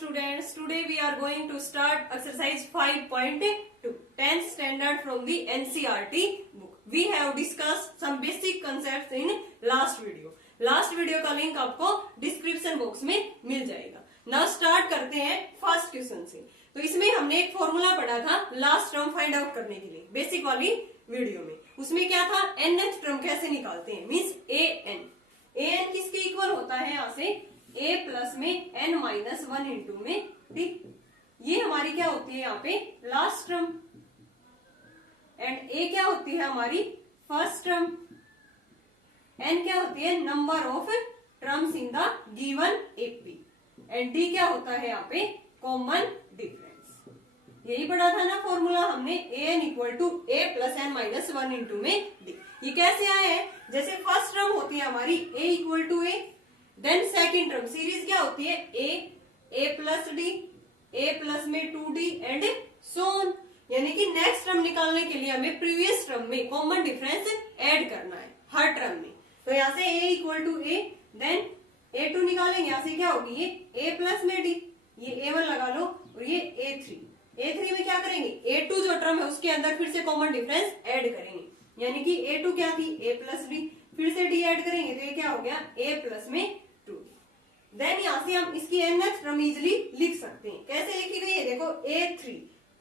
students, today we are going to start exercise 5.2, 10th standard from the NCERT book. We have discussed some basic concepts in last video. Last video का link आपको description box में मिल जाएगा. Now start करते हैं first question से. तो इसमें हमने एक फॉर्मूला पढ़ा था लास्ट टर्म फाइंड आउट करने के लिए बेसिक वाली वीडियो में. उसमें क्या था, nth टर्म कैसे निकालते हैं, मीन्स an किसके इक्वल होता है, यहाँ से a प्लस में n माइनस 1 इंटू में d. ये हमारी क्या होती है यहाँ पे लास्ट टर्म, एंड a क्या होती है हमारी फर्स्ट टर्म, n क्या होती है number of terms in the given AP, and d क्या होता है यहाँ पे कॉमन डिफरेंस. यही पढ़ा था ना फॉर्मूला हमने, an equal to a plus N minus 1 into में d. ये कैसे आए हैं, जैसे फर्स्ट टर्म होती है हमारी a equal to a, then second term series क्या होती है a plus d, a plus में 2d एंड सो ऑन. यानी कि नेक्स्ट टर्म निकालने के लिए हमें प्रीवियस टर्म में कॉमन डिफरेंस ऐड करना है हर टर्म में. तो यहाँ से a equal to a, then a2 निकालेंगे, यहाँ से क्या होगी ये a प्लस में d, ये a1 लगा लो और ये a3 में क्या करेंगे a2 जो टर्म है उसके अंदर फिर से कॉमन डिफरेंस ऐड करेंगे. यानी कि a2 क्या थी a प्लस d, फिर से d ऐड करेंगे तो ये क्या हो गया a प्लस में 2d. देन यहाँ से हम इसकी nth टर्म इजिली लिख सकते हैं. कैसे लिखी गई है देखो,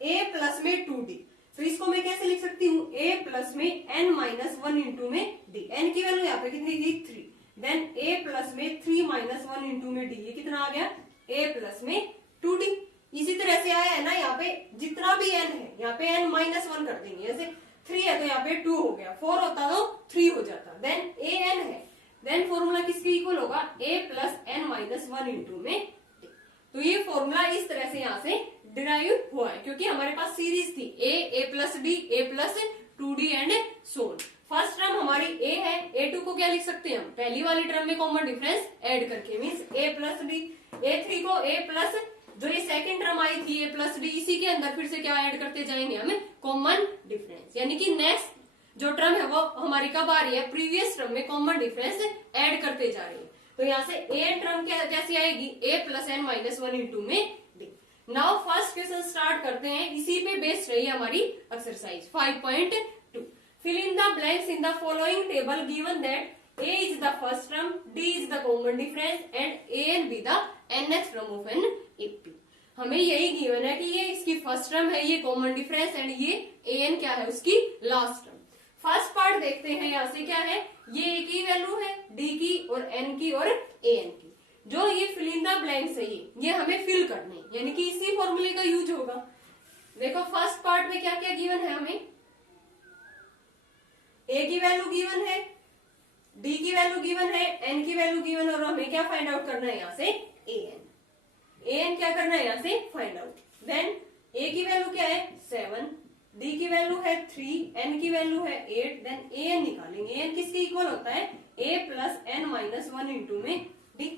a प्लस में 2d. तो इसको मैं कैसे लिख सकती हूँ, a प्लस में n माइनस 1 इंटू में d. n की वैल्यू यहाँ पे कितनी थी 3, देन a प्लस में 3 माइनस 1 इंटू में d. ये कितना आ गया a प्लस में 2d. इसी तरह से आया है ना, यहाँ पे जितना भी n है यहाँ पे n माइनस 1 कर देंगे. जैसे 3 है तो यहाँ पे 2 हो गया, 4 होता तो 3 हो जाता. देन an है, देन फॉर्मूला किसके इक्वल होगा a plus N minus 1 into में d. तो ये फॉर्मूला इस तरह से यहाँ से डिराइव हुआ है क्योंकि हमारे पास सीरीज थी a plus d, a plus 2d and so on. First term हमारी a है, a2 को क्या लिख सकते हैं हम पहली वाली टर्म में कॉमन डिफरेंस ऐड करके, means a plus d. a3 को a प्लस जो ये सेकंड टर्म आई थी a प्लस d, इसी के अंदर फिर से क्या ऐड करते जाएंगे हमें कॉमन डिफरेंस. यानी कि नेक्स्ट जो टर्म है वो हमारी कब आ रही है, प्रीवियस टर्म में कॉमन डिफरेंस ऐड करते जा रही है. तो यहाँ से a टर्म कैसी आएगी a plus N minus 1 into में d. Now first question start करते हैं, इसी पे बेस्ड रही हमारी exercise 5.2. Fill in the blanks in the following table given that a is the first term, d is the common difference and an be the nth term of an AP. हमें यही given है कि ये इसकी first term है, ये common difference, and ये an क्या है उसकी लास्ट टर्म. फर्स्ट पार्ट देखते हैं, यहाँ से क्या है, ये a की वैल्यू है, d की और n की और an की. जो ये फिल इन द ब्लैंक्स है ये हमें फिल करने, यानी कि इसी फॉर्मूले का यूज होगा. देखो फर्स्ट पार्ट में क्या क्या गिवन है, हमें a की वैल्यू गिवन है, d की वैल्यू गिवन है, n की वैल्यू गिवन है, और हमें क्या फाइंड आउट करना है यहाँ से an क्या करना है यहाँ से फाइंड आउट. देन a की वैल्यू क्या है 7, d की वैल्यू है 3, n की वैल्यू है 8, देन an निकालेंगे. an किसके इक्वल होता है a plus N minus 1 into में d.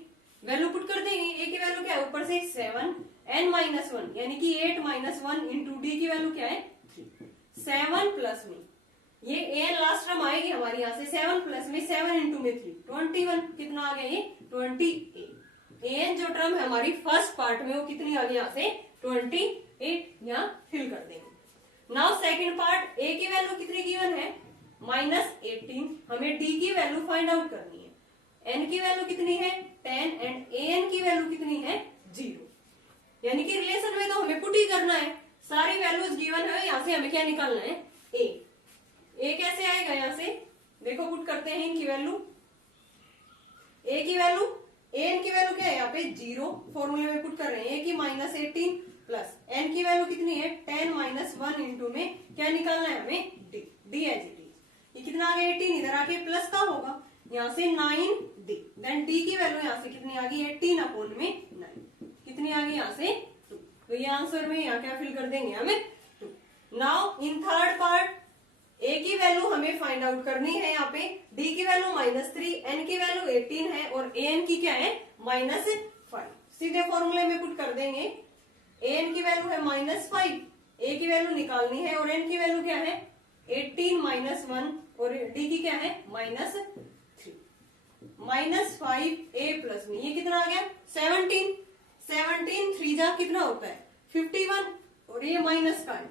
वैल्यू पुट कर देंगे, a की वैल्यू क्या है ऊपर से 7, n माइनस 1 यानी कि 8 माइनस 1 इंटू d की वैल्यू क्या है 3. 7 प्लस में ये an लास्ट टर्म आएगी हमारी, यहाँ से 7 प्लस में 7 इंटू में 3 21. कितना आ गया ये 28. an जो टर्म है हमारी फर्स्ट पार्ट में वो कितनी आ गई यहाँ से 28. यहाँ फिल कर देंगे. नाउ सेकंड पार्ट, a की वैल्यू कितनी गिवन है -18. हमें d की वैल्यू फाइंड आउट करनी है. n की वैल्यू कितनी है 10 एंड an की वैल्यू कितनी है 0. यानी कि रिलेशन में तो हमें पुट ही करना है, सारी वैल्यूज गिवन है. यहाँ से हमें क्या निकालना है a कैसे आएगा, यहाँ से देखो पुट करते हैं इनकी वैल्यू. a की वैल्यू an की वैल्यू क्या है यहाँ पे 0, फॉर्मूले में पुट कर रहे हैं. a की -18 प्लस n की वैल्यू कितनी है 10 माइनस 1 इंटू में क्या निकालना है हमें d एज इट इज. ये कितना आ गया 18, इधर आके प्लस का होगा, यहाँ से 9d. देन d की वैल्यू यहाँ से कितनी आ गई 18 अपॉन में 9, कितनी आ गई यहाँ से 2. तो ये आंसर में यहाँ क्या फिल कर देंगे हमें 2. Now in third part a की वैल्यू हमें फाइंड आउट करनी है. यहाँ पे d की वैल्यू -3, n की वैल्यू 18 है और an की क्या है -5. सीधे फॉर्मूले में पुट कर देंगे. an की वैल्यू है -5, a की वैल्यू निकालनी है और n की वैल्यू क्या है 18 माइनस 1 और d की क्या है -3. -5 a प्लस में ये कितना आ गया 17. 17 3 जा कितना होता है 51, और ये माइनस का है,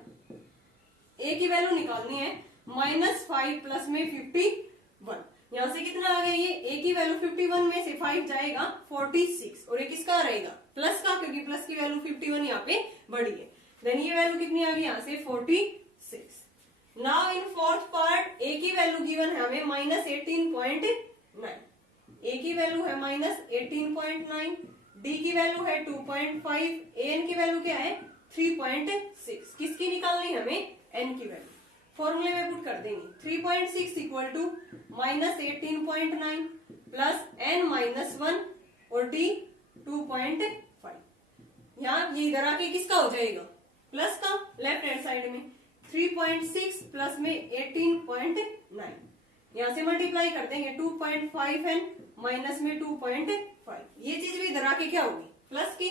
ए की वैल्यू निकालनी है -5 प्लस में 51, यहां से कितना आ गया, ये ए की वैल्यू 51 में से 5 जाएगा 46, और ये किसका रहेगा प्लस का, क्योंकि प्लस की वैल्यू 51 यहाँ पे बढ़ी है। देन ये वैल्यू कितनी आ गई यहाँ से 46। Now in fourth part A की वैल्यू गिवन है हमें -18.9, ए की वैल्यू है -18.9, डी की वैल्यू है 2.5, एन की वैल्यू क्या है 3.6। किसकी निकालनी है हमें, एन की वैल्यू, फॉर्मूले में पुट कर देंगे 3.6 इक्वल टू -18.9 प्लस n-1 और d 2.5। यहाँ ये इधर आके किसका हो जाएगा प्लस का, लेफ्ट हैंड साइड में 3.6 प्लस में 18.9, यहाँ से मल्टीप्लाई कर देंगे 2.5 n माइनस में 2.5, ये चीज भी इधर आके क्या होगी प्लस की,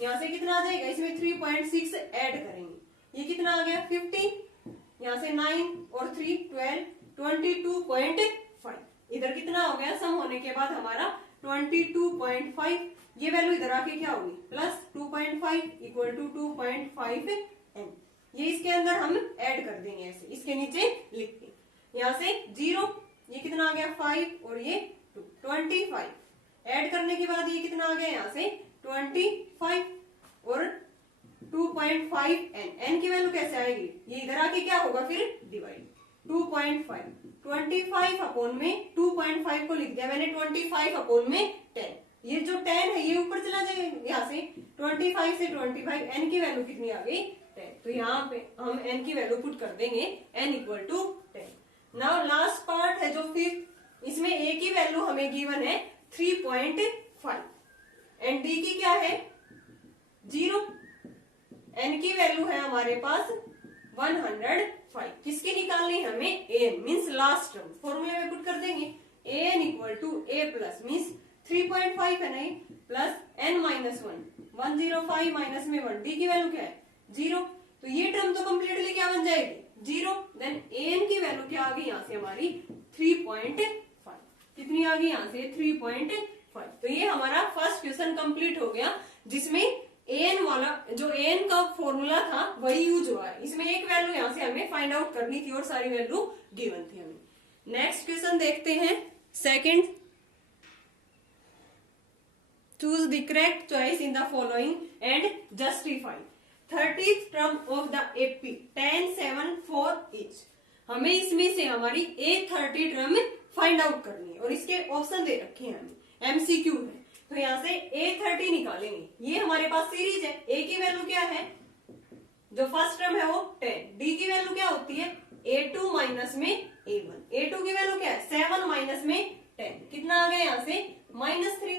यहाँ से कितना आ जाएगा, इसमें 3.6 ऐड करेंगे, ये कितना आ गया 50, यहाँ से 9 और 3 12 22.5, इधर कितना हो गया सम होने के बाद हमारा 22.5, ये वैल्यू इधर आके क्या होगी प्लस 2.5 इक्वल टू 2.5 n, ये इसके अंदर हम ऐड कर देंगे ऐसे, इसके नीचे लिख के, यहाँ से 0, ये कितना आ गया 5 और ये 2 25, ऐड करने के बाद ये कितना आ गया यहाँ से 25 और 2.5 n की वैल्यू कैसे आएगी, ये इधर आके क्या होगा फिर डिवाइड 2.5 25 अपॉन में 2.5 को लिख दिया मैंने 25 अपॉन में 10, ये जो 10 है ये ऊपर चला जाएगा, यहाँ से 25 से 25 n की वैल्यू कितनी आ गई 10, तो यहाँ पे हम n की वैल्यू पुट कर देंगे n equal to 10। Now last part है जो फिफ्थ, इसमें a की वैल्यू हमें गिवन है 3.5 एंड d की क्या है 0, n की वैल्यू है हमारे पास 105, किसकी निकालनी है हमें an मीन्स लास्ट टर्म, फॉर्मूले में पुट कर देंगे an equal to a plus means 3.5 है नहीं प्लस n-1 105 माइनस में 1, d की वैल्यू क्या है 0, तो ये टर्म तो कम्प्लीटली क्या बन जाएगी 0, देन an की वैल्यू क्या आ गई यहाँ से हमारी 3.5, कितनी आ गई यहाँ से 3.5। तो ये हमारा फर्स्ट क्वेश्चन कंप्लीट हो गया, जिसमें an वाला जो an का फॉर्मूला था वही यूज हुआ है, इसमें एक वैल्यू यहाँ से हमें फाइंड आउट करनी थी और सारी वैल्यू गिवन थी हमें। नेक्स्ट क्वेश्चन देखते हैं second, choose the correct choice in the following and justify 30th term of the AP 10 7 4 each. हमें इसमें से हमारी A30 टर्म फाइंड आउट करनी है और इसके ऑप्शन दे रखे हैं हमें, MCQ है, तो यहाँ से A30 निकालेंगे, ये हमारे पास सीरीज है, A की वैल्यू क्या है जो फर्स्ट टर्म है वो 10, D की वैल्यू क्या होती है A2 माइनस में A1, A2 की वैल्यू क्या है 7 माइनस में 10, कितना आ गया यहाँ से -3,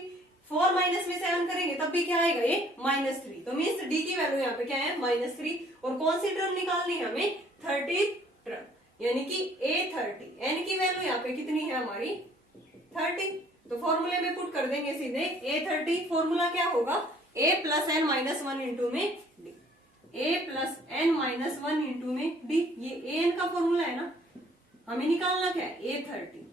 4 माइनस में 7 करेंगे तब भी क्या आएगा ये -3, तो मीन्स डी की वैल्यू यहाँ पे क्या है -3, और कौन सी टर्म निकालनी है हमें 30 टर्म, यानी कि A30, n की वैल्यू यहाँ पे कितनी है हमारी 30, तो फॉर्मूले में पुट कर देंगे सीधे A30, फॉर्मूला क्या होगा a plus n minus 1 into में d, a plus n minus 1 into में d, ये an का फॉर्मूला है ना, हमें निकालना क्या है A30,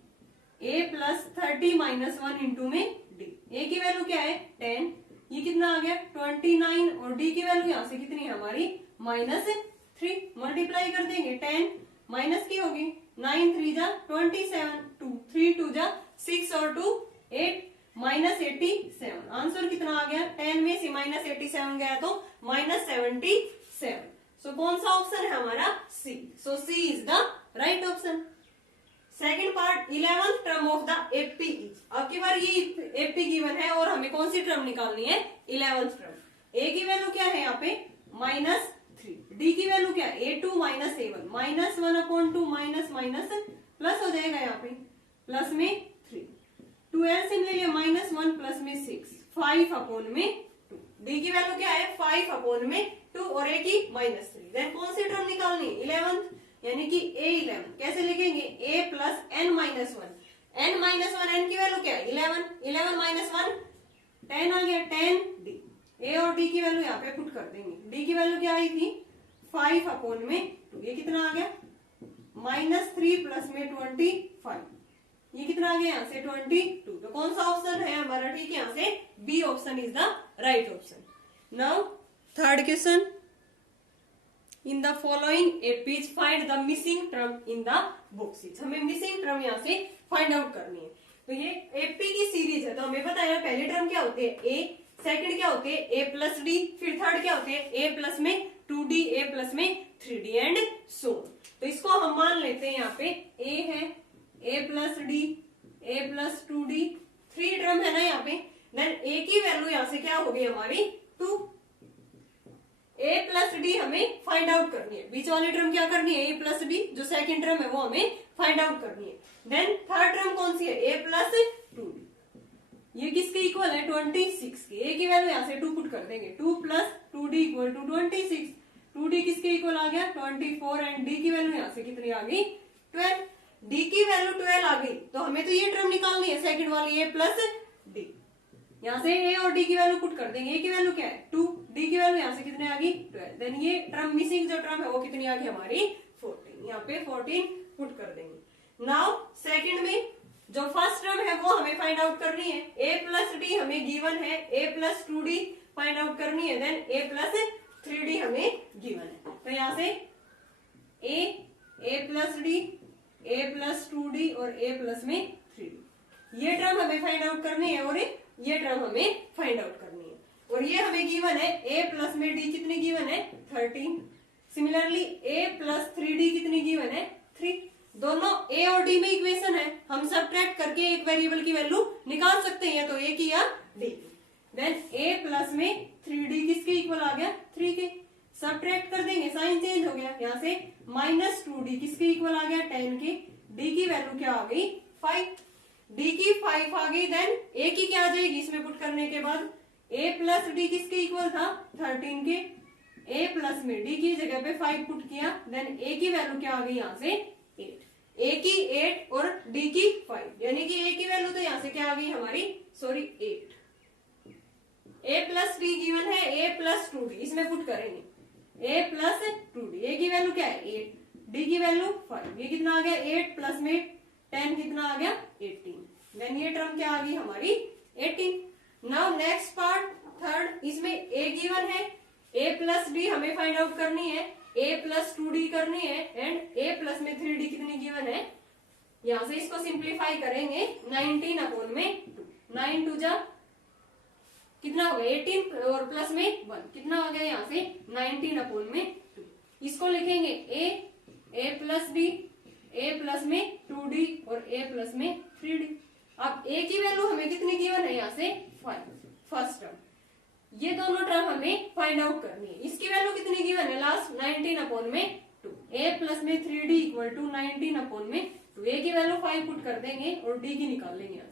a plus 30 minus 1 into में d, a की वैल्यू क्या है 10, ये कितना आ गया 29, और d की वैल्यू यहाँ से कितनी है हमारी -3, मल्टीप्लाई कर देंगे 10 माइनस की होगी 9 3 जा 27, 2 3 2 जा 6 और 2 8 -87, आंसर कितना आ गया 10 में से -87 गया तो -77, सो कौन सा ऑप्शन है हमारा C, so C is the right option. Second part 11th term of the AP is, अब की बार ये एपी गिवन है और हमें कौन सी टर्म निकालनी है 11th टर्म, ए की वैल्यू क्या है यहाँ पे -3, डी की वैल्यू क्या है A2 minus A1, -1/2 minus minus plus हो जाएगा यहाँ पे प्लस में 3, 2 एलसीएम ले लिया -1 प्लस में 6, 5 अपॉन में 2, डी की वैल्यू क्या है 5 अपॉन में 2 और ए की -3, देन कौन सी टर्म निकालनी 11th, यानी कि A11, कैसे लिखेंगे a plus n-1, n-1 n की वैल्यू क्या है 11, 11 माइनस 1 10 आ गया 10, d, a और d की वैल्यू यहाँ पे पुट कर देंगे, d की वैल्यू क्या आई थी 5 अपॉन में 2, ये कितना आ गया -3 प्लस में 25, ये कितना आ गया यहाँ से 22, तो कौन सा ऑप्शन है हमारा ठीक है यहाँ से B option is the right option. Now third question, in the following APs find the missing term in the boxes. हमें मिसिंग टर्म यहाँ से फाइंड आउट करनी है। तो ये एपी की सीरीज है, तो हमें पता है पहले टर्म क्या होते हैं ए, सेकंड क्या होते हैं ए प्लस डी, फिर थर्ड क्या होते हैं ए प्लस में 2d, ए प्लस में 3d एंड सो। तो इसको हम मान लेते हैं यहाँ पे ए है, A plus D, A plus 2d, 3 term है ना यहाँ पे। देन ए की वैल्यू यहाँ से क्या होगी हमारी 2, ए प्लस डी हमें फाइंड आउट करनी है। बीच वाली टर्म क्या करनी है ए प्लस डी, जो सेकंड टर्म है वो हमें फाइंड आउट करनी है। देन थर्ड टर्म कौन सी है ए प्लस 2d, ये किसके इक्वल है 26 के। ए की वैल्यू यहाँ से 2 पुट कर देंगे, 2 plus 2d equal to 26, 2d किसके इक्वल आ गया 24 एंड d की वैल्यू यहाँ से कितनी आ गई 12, d की वैल्यू 12 आ गई। तो हमें तो ये टर्म निकालनी है सेकंड वाली ए प्लस डी। यहाँ से ए और डी की वैल्यू पुट कर देंगे, ए की वैल्यू क्या है 2, डी की वैल्यू यहाँ से कितने आ गई 12। देन ये टर्म मिसिंग जो टर्म है वो कितनी आ गई हमारी 14, यहाँ पे 14 पुट कर देंगे। नाउ सेकंड में जो फर्स्ट टर्म है वो हमें फाइंड आउट करनी है, ए प्लस डी हमें गिवन है, A plus 2d find out करनी है। देन ए प्लस 3d हमें गिवन है। तो यहाँ से ए प्लस डी, ए प्लस 2d और ए प्लस में 3d, ये टर्म हमें फाइंड आउट करनी है और ये टर्म हमें फाइंड आउट करनी है। और ये हमें गिवन है ए प्लस में डी कितनी गिवन है 13, सिमिलरली ए प्लस 3d कितनी गिवन है 3। दोनों ए और डी में इक्वेशन है, हम सब्ट्रैक्ट करके एक वेरिएबल की वैल्यू निकाल सकते हैं, तो ए की या डी। देन ए प्लस में 3d किसके इक्वल आ गया 3 के, सब्ट्रैक्ट कर देंगे साइन चेंज हो गया, यहाँ से माइनस 2d किसके इक्वल आ गया 10 के, d की वैल्यू क्या आ गई 5, d की 5 आ गई। देन a की क्या आ जाएगी इसमें पुट करने के बाद, a प्लस डी किसके इक्वल था 13 के, a प्लस में d की जगह पे 5 पुट किया। देन a की वैल्यू क्या आ गई यहाँ से 8, a की 8 और d की 5, यानी कि a की वैल्यू तो यहाँ से क्या आ गई हमारी 8। a प्लस डी गिवन है a प्लस 2d, इसमें पुट करेंगे a प्लस 2d, a की वैल्यू क्या है 8, d की वैल्यू 5, ये कितना आ गया 8 प्लस में 10 कितना आ गया 18। देन ये टर्म क्या आ गई हमारी 18। नाउ नेक्स्ट पार्ट थर्ड, इसमें a गिवन है, a प्लस डी हमें फाइंड आउट करनी है, a प्लस 2d करनी है एंड a प्लस में 3d कितनी गिवन है। यहाँ से इसको सिंप्लीफाई करेंगे 19 अपॉन में 2, 9 2 जा कितना हो गया 18 और प्लस में 1 कितना हो गया यहाँ से 19 अपॉन में 2। इसको लिखेंगे a plus D, a plus में 2d और a प्लस में 3d। अब a की वैल्यू हमें कितनी गिवन है यहाँ से 5, फर्स्ट टर्म, ये दोनों टर्म हमें फाइंड आउट करनी है। इसकी वैल्यू कितनी गिवन है लास्ट 19 अपॉन में 2, a प्लस में 3d इक्वल टू 19 अपॉन में 2, a की वैल्यू 5 पुट कर देंगे और d की निकाल लेंगे।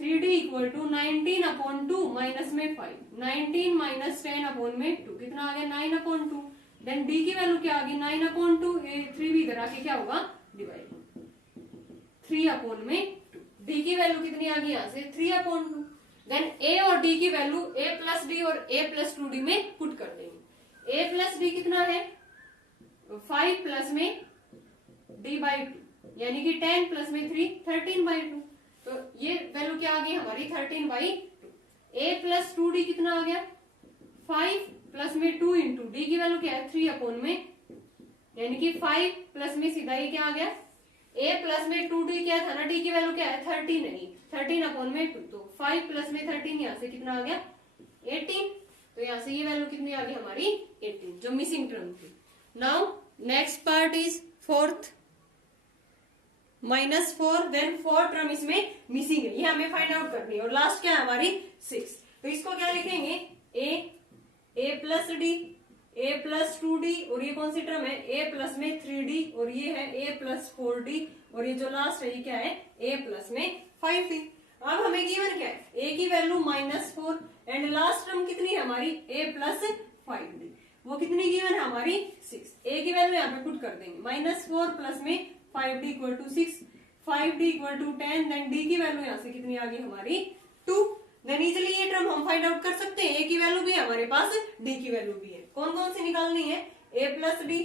3d equal to 19 upon 2 minus में 5, 19 माइनस 10 अपॉन में 2 कितना आ गया 9 अपॉन 2। देन d की वैल्यू क्या आ गई 9 अपॉन 2, 3 भी इधर आके क्या होगा डिवाइड 3 अपॉन में 2, d की वैल्यू कितनी आ गई यहाँ से 3 अपॉन 2। देन a और d की वैल्यू a प्लस डी और a प्लस 2d में पुट कर देंगे। a प्लस डी कितना है 5 प्लस में d बाई 2, यानी कि 10 प्लस में 3 13 बाई 2, तो ये वैल्यू क्या आ गई हमारी 13 बाई 2। a प्लस 2d कितना आ गया 5 प्लस में 2 इंटू डी की वैल्यू क्या है 3 अपॉन में, यानी कि 5 प्लस में सीधा ये क्या आ गया a प्लस में 2d क्या था ना, d की वैल्यू क्या है 13 नहीं 13 अपॉन में 2, तो 5 प्लस में 13 यहाँ से कितना आ गया 18। तो यहाँ से ये वैल्यू कितनी आ गई हमारी 18, जो मिसिंग टर्म थी। Now next part is fourth -4, then 4 term इसमें मिसिंग है, ये हमें फाइंड आउट करनी है। और लास्ट क्या है हमारी 6, तो इसको क्या लिखेंगे a plus D, a plus 2d और ये कौन सी टर्म है a प्लस में 3d और ये है a प्लस 4d और ये जो लास्ट है ये क्या है a प्लस में 5d। अब हमें गिवन क्या है a की वैल्यू -4 एंड लास्ट टर्म कितनी है हमारी a प्लस 5d, वो कितनी गिवन है हमारी 6, a की वैल्यू यहाँ पे पुट कर देंगे -4 प्लस में 5d equal to 6, 5d equal to 10, then d की वैल्यू यहाँ से कितनी आ गई हमारी 2। देन इजिली ये टर्म हम फाइंड आउट कर सकते हैं, a की वैल्यू भी है हमारे पास, d की वैल्यू भी है। कौन कौन सी निकालनी है a plus D,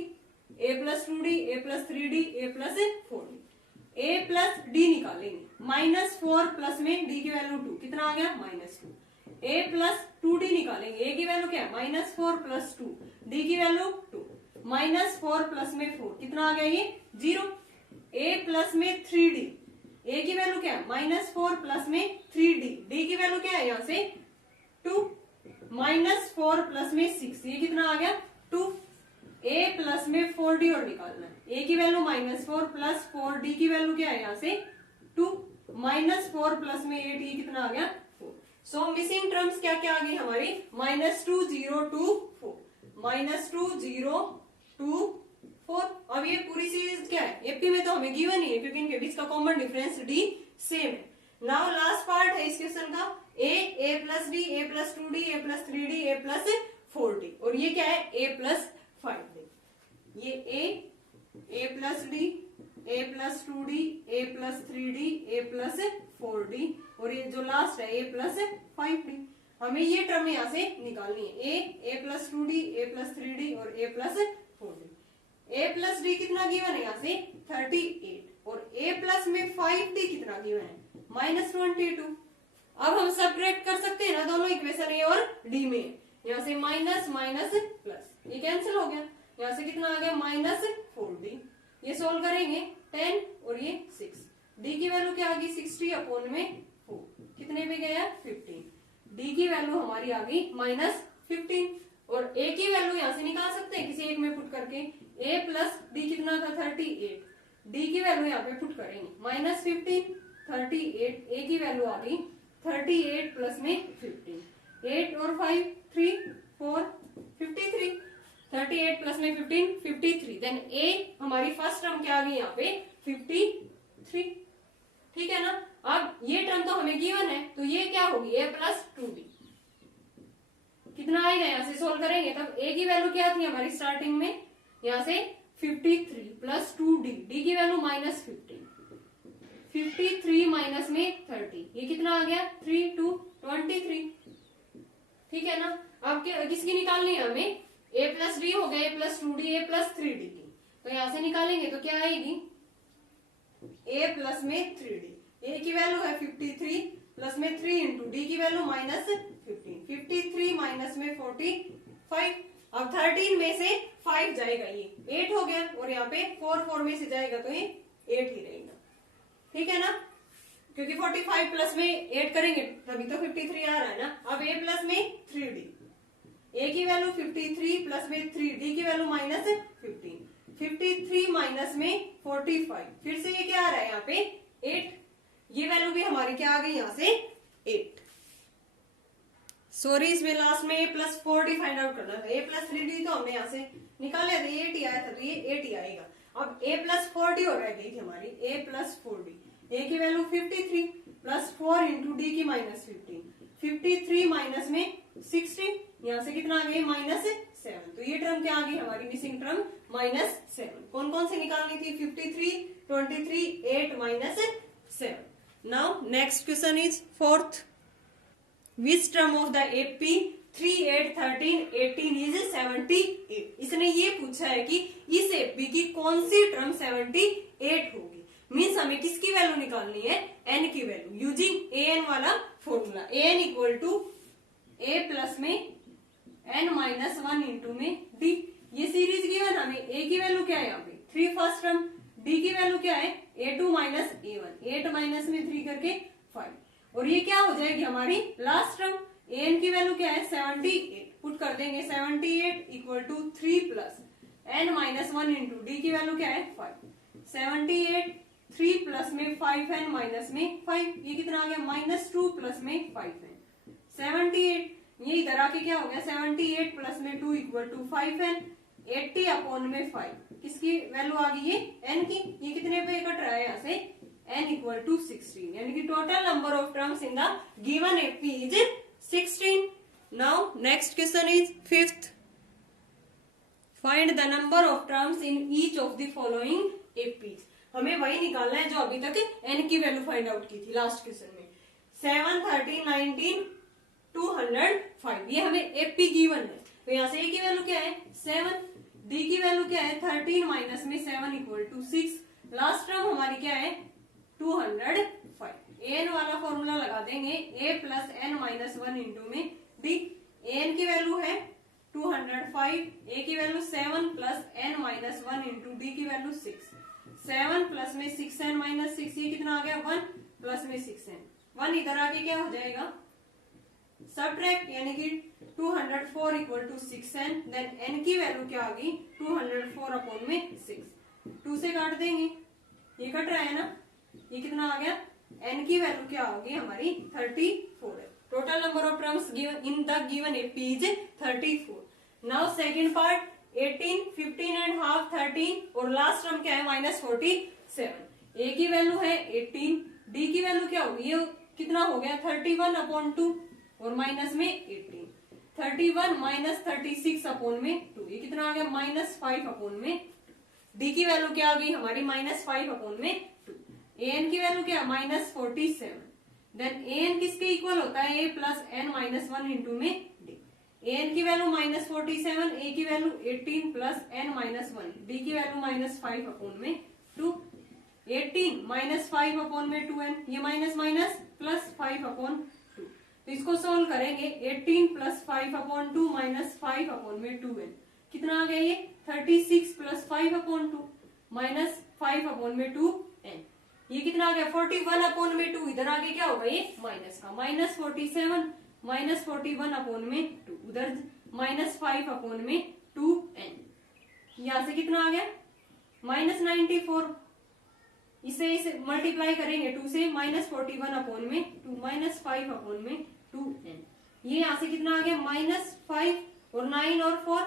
a plus 2d, a plus 3d, a plus 4d। a plus D निकालेंगे -4 प्लस में d की वैल्यू 2 कितना आ गया -2, a प्लस 2d निकालेंगे। a की वैल्यू क्या है -4 प्लस 2, d की वैल्यू 2, -4 प्लस में 4 कितना आ गया ये 0। a प्लस में 3d, a की वैल्यू क्या है -4 प्लस में 3d, d की वैल्यू क्या है यहाँ से 2, -4 प्लस में 6 ये कितना आ गया 2। a प्लस में 4d और निकालना है। a की वैल्यू -4 प्लस 4d की वैल्यू क्या है यहाँ से 2, -4 प्लस में 8 ये कितना आ गया 4। सो मिसिंग टर्म्स क्या क्या आ गई हमारी -2 0 2 4, -2 0 2 4। अब ये पूरी सीरीज क्या है एपी में तो हमें गिवन ही है क्योंकि इनके बीच का कॉमन डिफरेंस d सेम है। नाउ लास्ट पार्ट है इस क्वेश्चन का a plus b, a plus 2d, a plus 3d, a plus 4d और ये क्या है a प्लस 5d। ये a plus d, a plus 2d, a plus 3d, a plus 4d और ये जो लास्ट है a प्लस 5d। हमें ये टर्म यहाँ से निकालनी है a plus 2d, a plus 3d और a plus 4d। a plus d कितना गिवन है यहाँ से 38 और a प्लस में 5d कितना गिवन है -22। अब हम सब्ट्रैक्ट कर सकते हैं ना दोनों इक्वेशन ए और डी में, यहाँ से माइनस माइनस प्लस ये कैंसिल हो गया, यहाँ से कितना आ गया -4d। ये सोल्व करेंगे 10 और ये 6, d की वैल्यू क्या आ गई 60/4 कितने पे गया 15, d की वैल्यू हमारी आ गई -15 और a की वैल्यू यहाँ से निकाल सकते हैं किसी एक में पुट करके। a प्लस d कितना था 38, d की वैल्यू यहाँ पे पुट करेंगे -15 38, a की वैल्यू आ गई 38 प्लस में 15, 8 और 5 3 4 53, 38 प्लस में 15 53। देन a हमारी फर्स्ट टर्म क्या आ गई यहाँ पे 53, ठीक है ना। अब ये टर्म तो हमें गिवन है तो ये क्या होगी a प्लस 2b कितना आएगा, यहाँ से सोल्व करेंगे तब a की वैल्यू क्या थी हमारी स्टार्टिंग में यहाँ से 53 प्लस 2d, d की वैल्यू -15, 53 माइनस में 30 ये कितना आ गया 3 2 23, ठीक है ना। अब किसकी निकालनी है हमें a प्लस d हो गया a plus 2d a plus 3d की, तो यहाँ से निकालेंगे तो क्या आएगी a प्लस में 3d, a की वैल्यू है 53 प्लस में 3 इंटू d की वैल्यू -15, 53 माइनस में 45। अब 13 में से 5 जाएगा ये 8 हो गया और यहाँ पे 4 में से जाएगा तो ये 8 ही रहेगा, ठीक है ना, क्योंकि 45 प्लस में 8 करेंगे तभी तो 53 आ रहा है ना। अब a प्लस में 3d, a की वैल्यू 53 प्लस में 3 d की वैल्यू -15, 53 माइनस में 45 फिर से ये क्या आ रहा है यहाँ पे 8, ये वैल्यू भी हमारी क्या आ गई यहाँ से 8। सॉरी इसमें लास्ट में a plus 4d find out करना था, a प्लस 3d तो हमने यहाँ से निकाले थे 8 ही आया था तो ये 8 ही आएगा। अब a प्लस 4d और रह गई थी हमारी a प्लस 4d, a की वैल्यू 53 प्लस 4 इंटू डी की -15, 53 माइनस में 60 यहाँ से कितना आ गई -7, तो ये टर्म क्या आ गई हमारी मिसिंग टर्म -7। कौन कौन सी निकालनी थी 53 23 8 -7। Now next question is fourth, which term of the AP 3 8 13 18 is 78। इसने ये पूछा है कि इस एपी की कौन सी टर्म 78 होगी, मीन्स हमें किसकी वैल्यू निकालनी है n की वैल्यू यूजिंग an वाला formula, an equal to a plus में n माइनस 1 इंटू में d। ये सीरीज गिवन हमें a की वैल्यू क्या है यहाँ पे 3 फर्स्ट टर्म, d की वैल्यू क्या है a2 माइनस a1, 8 माइनस में 3 करके 5 और ये क्या हो जाएगी हमारी लास्ट टर्म an की वैल्यू क्या है 78, पुट कर देंगे 78 equal to 3 plus n minus 1 into D की वैल्यू क्या है 5, 78 3 प्लस में 5n माइनस में 5 ये कितना आ गया -2 प्लस में 5n 78, ये इधर आके क्या हो गया 78 प्लस में 2 इक्वल टू 5n 80 अपॉन में 5 किसकी वैल्यू आ गई ये n की, ये कितने पे कट रहा है यहाँ से n इक्वल टू 16, यानी कि total number of terms in the given AP is 16। Now next question is fifth, find the number of terms in each of the following APs. हमें वही निकालना है जो अभी तक n की वैल्यू फाइंड आउट की थी लास्ट क्वेश्चन में, 7 13 19 205 ये हमें एपी गिवन है, तो यहाँ से a की वैल्यू क्या है 7, d की वैल्यू क्या है 13 माइनस में 7 इक्वल टू 6, लास्ट टर्म हमारी क्या है 205, एन वाला फॉर्मूला लगा देंगे, A plus N minus one into में डी। एन की वैल्यू है 205, ए की value 7 plus N minus one into D की वैल्यू 6। 7 प्लस में 6n माइनस 6, ये कितना आ गया 1 प्लस में 6n। 1 इधर आके क्या हो जाएगा सबट्रैक्ट, यानी कि 204 equal to 6n। Then n की वैल्यू क्या आ गई 204 अपॉन में 6। 2 से काट देंगे, ये कट रहा है ना, ये कितना आ गया n की वैल्यू क्या होगी हमारी 34 है। Total number of terms given in the given AP is 34। Now second part 18, 15 and half 13 और लास्ट टर्म क्या है -47। ए की वैल्यू है 18, डी की वैल्यू क्या होगी, ये कितना हो गया 31 अपॉन 2 और माइनस में 18। 31 माइनस 36 अपॉन में 2, ये कितना आ गया -5 अपॉन में। डी की वैल्यू क्या आ गई हमारी -5 अपॉन में 2। एन की वैल्यू क्या -47। देन एन किसके इक्वल होता है A plus N minus one into में डी। एन की वैल्यू -47, ए की value 18 plus N minus one, D की वैल्यू -5 अपॉन में 2। 18 -5 अपॉन में 2n, ये माइनस माइनस प्लस 5 अपॉन 2। तो इसको सोल्व करेंगे 18 प्लस 5 अपॉन 2 माइनस 5 अपॉन में 2n, कितना आ गया ये 36 प्लस 5 अपॉन 2 माइनस 5 अपॉन में 2n, ये कितना आ गया 41 अपॉन में 2। इधर आगे क्या होगा ये माइनस का, -47 माइनस 41 अपॉन में 2, उधर -5 अपॉन में 2n। यहां से कितना आ गया -94, इसे मल्टीप्लाई करेंगे 2 से, -41 अपॉन में 2 -5 अपॉन में 2n। ये यहां से कितना आ गया -5 और 9 और 4,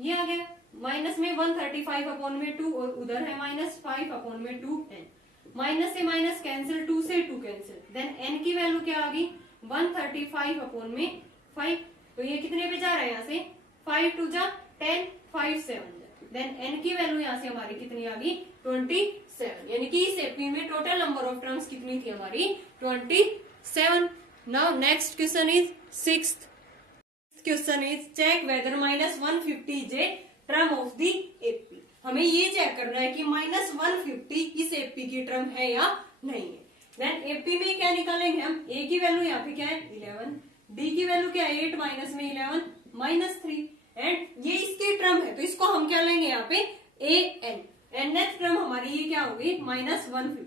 ये आ गया माइनस में 135 अपॉन में 2 और उधर है -5 अपॉन में 2n। माइनस से माइनस कैंसिल, 2 से 2 कैंसिल। देन n की वैल्यू क्या आ गई 135 अपॉन में 5। तो ये कितने पे जा रहा है यहाँ से 5 2 जा 10, 5 7 जा। देन n की वैल्यू यहाँ से हमारी कितनी आ गई 27, यानी कि इस एपी में टोटल नंबर ऑफ टर्म्स कितनी थी हमारी 27। Now next question is 6th question is check whether -150 is a term of the AP. हमें ये चेक करना है कि -150 इस एपी की टर्म है या नहीं है। देन एपी में क्या निकालेंगे हम, ए की वैल्यू यहाँ पे क्या है 11, डी की वैल्यू क्या है 8 माइनस में 11 -3 एंड ये इसकी टर्म है, तो इसको हम क्या लेंगे यहाँ पे एन। nth टर्म हमारी ये क्या होगी -150।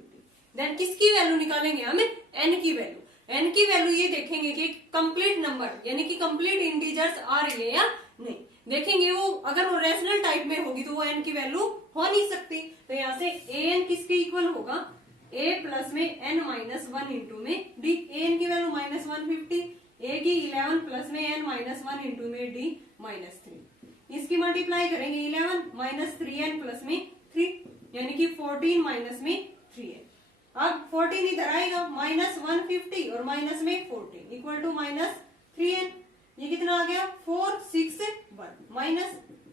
देन किसकी वैल्यू निकालेंगे हम n की वैल्यू। n की वैल्यू ये देखेंगे कि कंप्लीट नंबर यानी कि कंप्लीट इंटीजर्स आ रही है या नहीं। देखेंगे वो अगर वो रेशनल टाइप में होगी तो वो n की वैल्यू हो नहीं सकती। तो यहाँ से an किसके इक्वल होगा a प्लस में n माइनस वन इंटू में d। an की वैल्यू -150, a की 11 प्लस में n माइनस वन इंटू में d -3। इसकी मल्टीप्लाई करेंगे 11 माइनस 3n प्लस में 3, यानी कि 14 माइनस में 3n। अब 14 इधर आएगा -150 और माइनस में 14 इक्वल टू -3n, ये कितना आ गया 4 6 1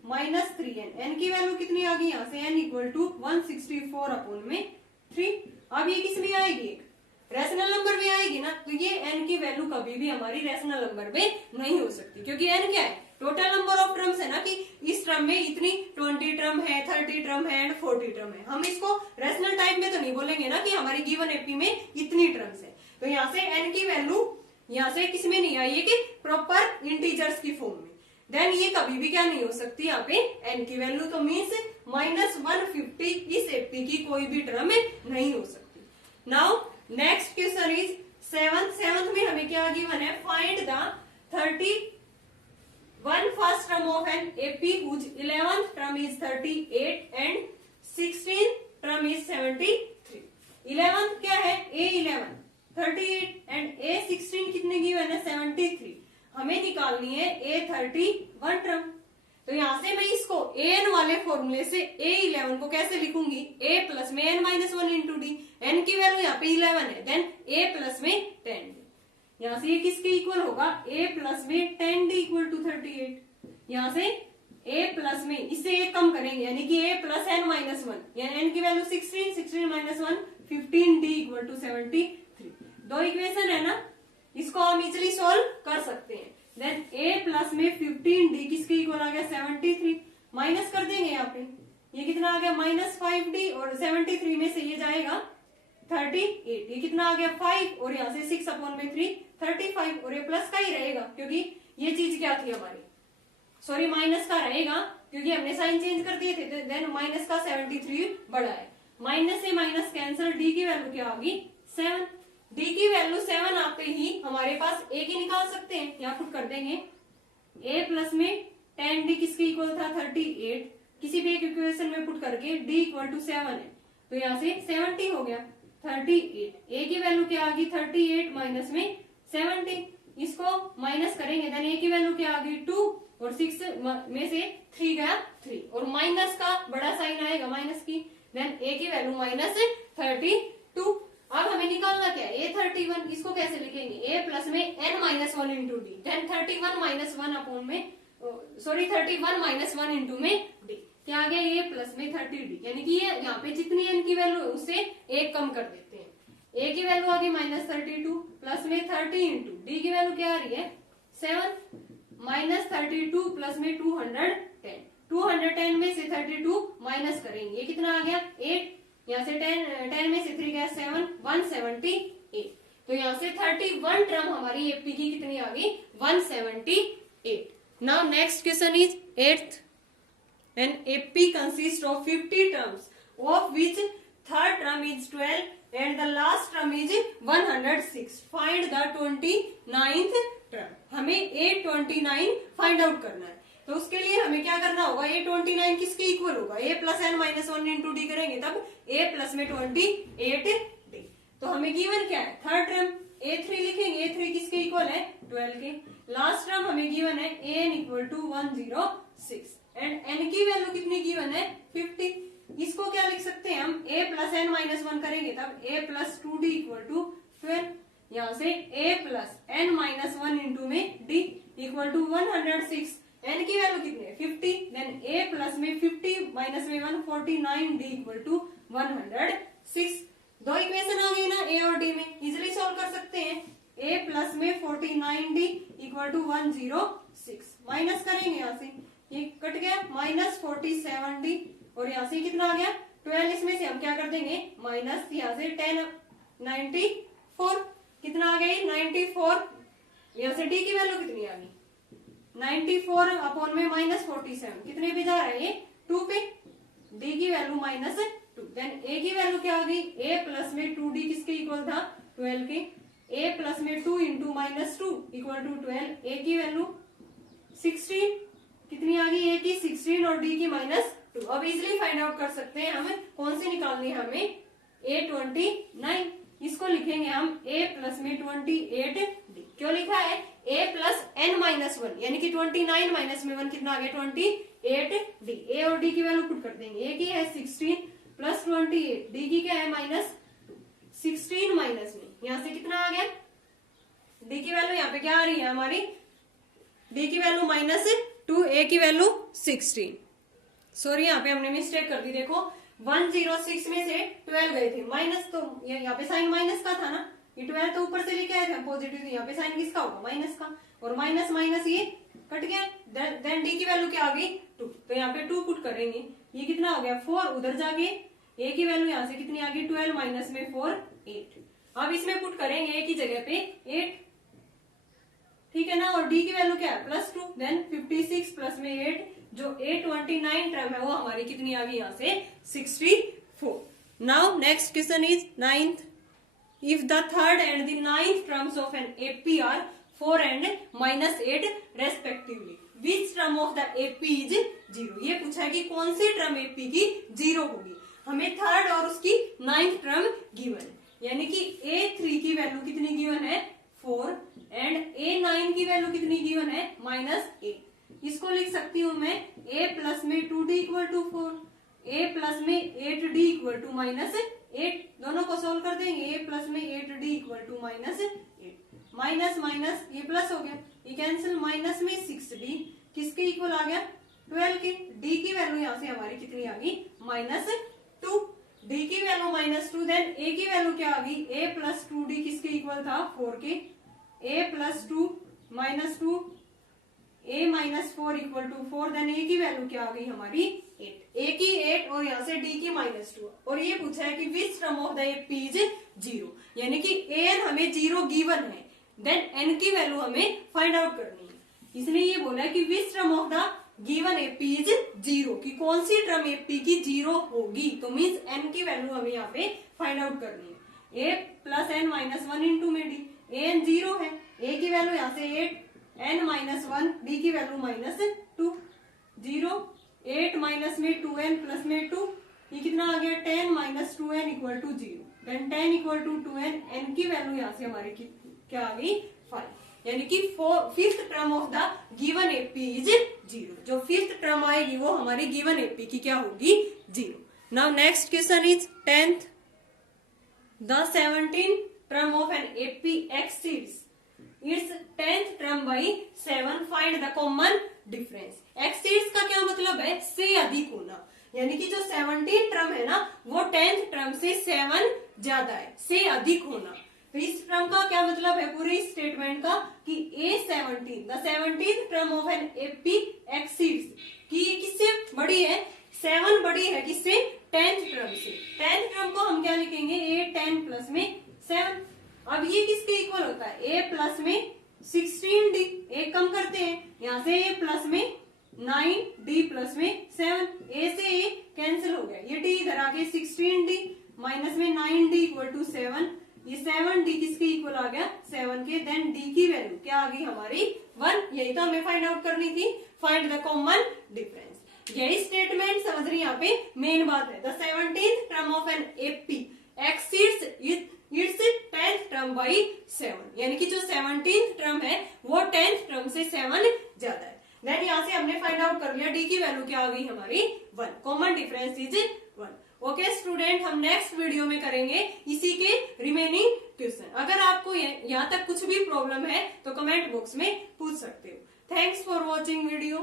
माइनस 3n। n की वैल्यू कितनी आ गई यहाँ से n इक्वल टू 164 अपॉन में 3। अब ये किस में आएगी रेशनल नंबर में आएगी ना, तो ये n की वैल्यू कभी भी हमारी रेशनल नंबर में नहीं हो सकती, क्योंकि n क्या है टोटल नंबर ऑफ टर्म्स है ना, कि इस टर्म में इतनी 20 टर्म है 30 टर्म है एंड 40 टर्म है। हम इसको रेशनल टाइप में तो नहीं बोलेंगे ना कि हमारी गिवन एपी में इतनी टर्म्स है। तो यहाँ से n की वैल्यू यहाँ से किस में नहीं आई है कि प्रॉपर इंटीजर्स की फॉर्म में। देन ये कभी भी क्या नहीं हो सकती यहाँ पे n की वैल्यू, तो मीन्स -150 इस एपी की कोई भी टर्म नहीं हो सकती। Now next question is 7th में हमें क्या गिवन है, find the 31 first term of an AP whose 11th term is 38 and 16th term is 73। 11th क्या है A11 38 एंड A16 कितने गिवन है 73। हमें निकालनी है A31 टर्म। तो यहां से मैं इसको an वाले फॉर्मूले से A11 को कैसे लिखूंगी, a प्लस में n minus one into D. n की वैल्यू यहाँ पे 11 है, देन a प्लस में 10। यहाँ से ये किसके इक्वल होगा a प्लस में 10d इक्वल टू 38। यहाँ से a प्लस में इससे एक कम करेंगे, यानी कि a plus n minus one, यानी n की value 16 minus 1 15d equal to 73। दो इक्वेशन है ना, इसको हम इजिली सोल्व कर सकते हैं। देन a प्लस में 15d किसके इक्वल आ गया 73, माइनस कर देंगे यहाँ पे, ये कितना आ गया -5d और 73 में से ये जाएगा 38, ये कितना आ गया 5 और यहाँ से 6/3 35 और ये प्लस का ही रहेगा क्योंकि ये चीज क्या थी हमारी, सॉरी माइनस का रहेगा क्योंकि हमने साइन चेंज कर दिए थे, तो देन माइनस का 73 बड़ा है, माइनस से माइनस कैंसिल, डी की वैल्यू क्या होगी 7, डी की वैल्यू 7 आते ही हमारे पास ए की निकाल सकते हैं, यहाँ पुट कर देंगे a प्लस में 10d किसके इक्वल था 38, किसी भी एक इक्वेशन में पुट करके d इक्वल टू 7 है तो यहाँ से 70 हो गया 38, a की वैल्यू क्या आ गई 38 माइनस में 70, इसको माइनस करेंगे देन a की वैल्यू क्या आ गई 2 और 6 में से 3 गया 3 और माइनस का बड़ा साइन आएगा माइनस की, देन a की वैल्यू माइनस 32। अब हमें निकालना क्या है a31, इसको कैसे लिखेंगे a प्लस में n minus 1 into D, then 31 minus 1 upon में सॉरी 31 माइनस 1 इंटू में डी, क्या आ गया a प्लस में 30d, यानी कि ये यहाँ पे जितनी n की वैल्यू है उससे एक कम कर देते हैं, a की वैल्यू आ गई माइनस 32 प्लस में 30 इंटू डी की वैल्यू क्या आ रही है 7 माइनस 32 प्लस में 210, 210 में से 32 माइनस करेंगे ये कितना आ गया 8, यहाँ से 10 में से 3 गया 7 178, तो यहाँ से 31 टर्म हमारी एपी की कितनी आ गई 178। Now next question is 8th, an AP consists of 50 terms of which third term is 12 and the last term is 106, find the 29th term, हमें A29 फाइंड आउट करना है, तो उसके लिए हमें क्या करना होगा A29 किसके इक्वल होगा a plus N minus 1 into D करेंगे तब a प्लस में 28d, तो हमें गिवन क्या है थर्ड टर्म A3 लिखेंगे, A3 किसके इक्वल है 12 के, लास्ट टर्म हमें गिवन है an equal to 106 and n की वैल्यू कितनी गिवन है 50, इसको क्या लिख सकते हैं हम a प्लस एन माइनस 1 करेंगे तब a plus 2d equal to 12, यहाँ से a plus N minus 1 into में d इक्वल टू 106, n की वैल्यू कितनी है 50, देन a प्लस में 50 माइनस में 149d इक्वल टू 106, दो इक्वेशन आ गई ना a और d में, इजिली सॉल्व कर सकते हैं, a प्लस में 49d इक्वल टू 106, माइनस करेंगे यहाँ से ये कट गया माइनस 47d और यहाँ से कितना आ गया 12, इसमें से हम क्या कर देंगे माइनस यहाँ से 10 94, कितना आ गया 94, यहाँ से d की वैल्यू कितनी आ गई 94 अपॉन में माइनस 47, कितने पे जा रहा है ये 2 पे, d की वैल्यू माइनस 2, देन a की वैल्यू क्या आ गई a प्लस में 2d किसके इक्वल था 12 के, a प्लस में 2 into minus 2 equal to 12, a की वैल्यू 16, कितनी आ गई a की 16 और d की माइनस 2, अब इजिली फाइंड आउट कर सकते हैं हमें कौन सी निकालनी है हमें A29, इसको लिखेंगे हम a प्लस में 28d, क्यों लिखा है a प्लस n माइनस 1 यानी कि 29 माइनस में 1 कितना आ गया 28d, a और d की वैल्यू पुट कर देंगे, a की है 16 प्लस 28, d की क्या है माइनस 16 माइनस में यहाँ से कितना आ गया d की वैल्यू यहाँ पे क्या आ रही है हमारी, d की वैल्यू माइनस 2, a की वैल्यू 16, सॉरी यहाँ पे हमने मिस्टेक कर दी, देखो 106 में से 12 गए थे माइनस, तो यहाँ पे साइन माइनस का था ना, ये 12 तो ऊपर से लेके आए थे पॉजिटिव, तो यहाँ पे साइन किसका होगा माइनस का, और माइनस माइनस ये कट गया, देन डी की वैल्यू क्या आ गई 2, तो यहाँ पे 2 पुट करेंगे, ये कितना हो गया 4, उधर जाके a की वैल्यू यहाँ से कितनी आ गई 12 माइनस में 4 8, अब इसमें पुट करेंगे a की जगह पे 8, ठीक है ना, और d की वैल्यू क्या है प्लस 2, देन 56 प्लस में 8, जो A29 टर्म है वो हमारी कितनी आ गई यहाँ से 64। Now next question is 9th, if the third and the 9th terms of an AP are 4 and -8 respectively, which term of the AP is 0, ये पूछा है कि कौन सी टर्म AP की 0 होगी, हमें थर्ड और उसकी 9th टर्म गिवन, यानी कि A3 की वैल्यू कितनी गिवन है 4 एंड A9 की वैल्यू कितनी गिवन है -8, इसको लिख सकती हूँ मैं a प्लस में 2d equal to 4, a plus में 8d इक्वल टू -8, दोनों को सोल्व कर देंगे, a प्लस में 8d equal to -8, minus minus ये प्लस हो गया, ये कैंसिल, माइनस में 6d किसके इक्वल आ गया 12 के, d की वैल्यू यहाँ से हमारी कितनी आ गई -2, d की वैल्यू -2, देन a की वैल्यू क्या आ गई a प्लस 2d किसके इक्वल था 4 के, a plus 2 -2 a minus 4 equal to 4, then a की वैल्यू क्या आ गई हमारी 8, a की 8 और यहाँ से d की -2, और ये पूछा है कि विच term of the AP is zero, यानी कि एन हमें जीरो गिवन है, देन एन की वैल्यू हमें फाइंड आउट करनी है। इसलिए ये बोला कि विच term of the given AP is zero, कि कौन सी टर्म एपी की जीरो होगी, तो मीन्स एन की वैल्यू हमें यहाँ पे फाइंड आउट करनी है। A plus N minus one into में डी, एन जीरो है, ए की वैल्यू यहाँ से 8, एन माइनस वन, डी की वैल्यू माइनस 2, 0, 8 माइनस में 2n प्लस में 2, ये कितना आ गया 10 minus 2n equal to 0, then 10 equal to 2n, n की वैल्यू यहाँ से हमारी क्या आ गई 5, यानी कि fifth term of the given AP is zero. जो फिफ्थ टर्म आएगी वो हमारी गिवन एपी की क्या होगी, zero. Now next question is 10th, the 17th term of an AP exceeds its 10th term by 7, find the common difference। exceeds का क्या मतलब है, से अधिक होना, यानी कि जो 17th टर्म है ना वो 10th टर्म से 7 ज्यादा है, से अधिक होना। तो इस टर्म का क्या मतलब है पूरे स्टेटमेंट का कि A17 the 17th term of an AP exceeds, कि ये किससे बड़ी है, 7 बड़ी है किससे, 10th टर्म से। 10th टर्म को हम क्या लिखेंगे, A10 प्लस में 7। अब ये किसके इक्वल होता है, A प्लस में 16D, एक कम करते हैं, यहाँ से A प्लस में 9D प्लस में 7, A से A कैंसिल हो गया, ये D इधर आके 16D माइनस में 9D इक्वल टू 7, ये 7D किसके इक्वल आ गया 7 के, देन D की वैल्यू क्या आ गई हमारी 1, यही तो हमें फाइंड आउट करनी थी, फाइंड द कॉमन डिफरेंस। यही स्टेटमेंट समझ रही यहाँ पे मेन बात है, the 17th term of an AP exceeds its 10th term by 7, यानी कि जो 17th टर्म है वो 10th टर्म से 7 ज्यादा है। देन यहाँ से हमने फाइंड आउट कर लिया, डी की वैल्यू क्या आ गई हमारी 1, common difference is 1। Okay student, हम नेक्स्ट वीडियो में करेंगे इसी के रिमेनिंग क्वेश्चन। अगर आपको यहाँ तक कुछ भी प्रॉब्लम है तो कमेंट बॉक्स में पूछ सकते हो। Thanks for watching video.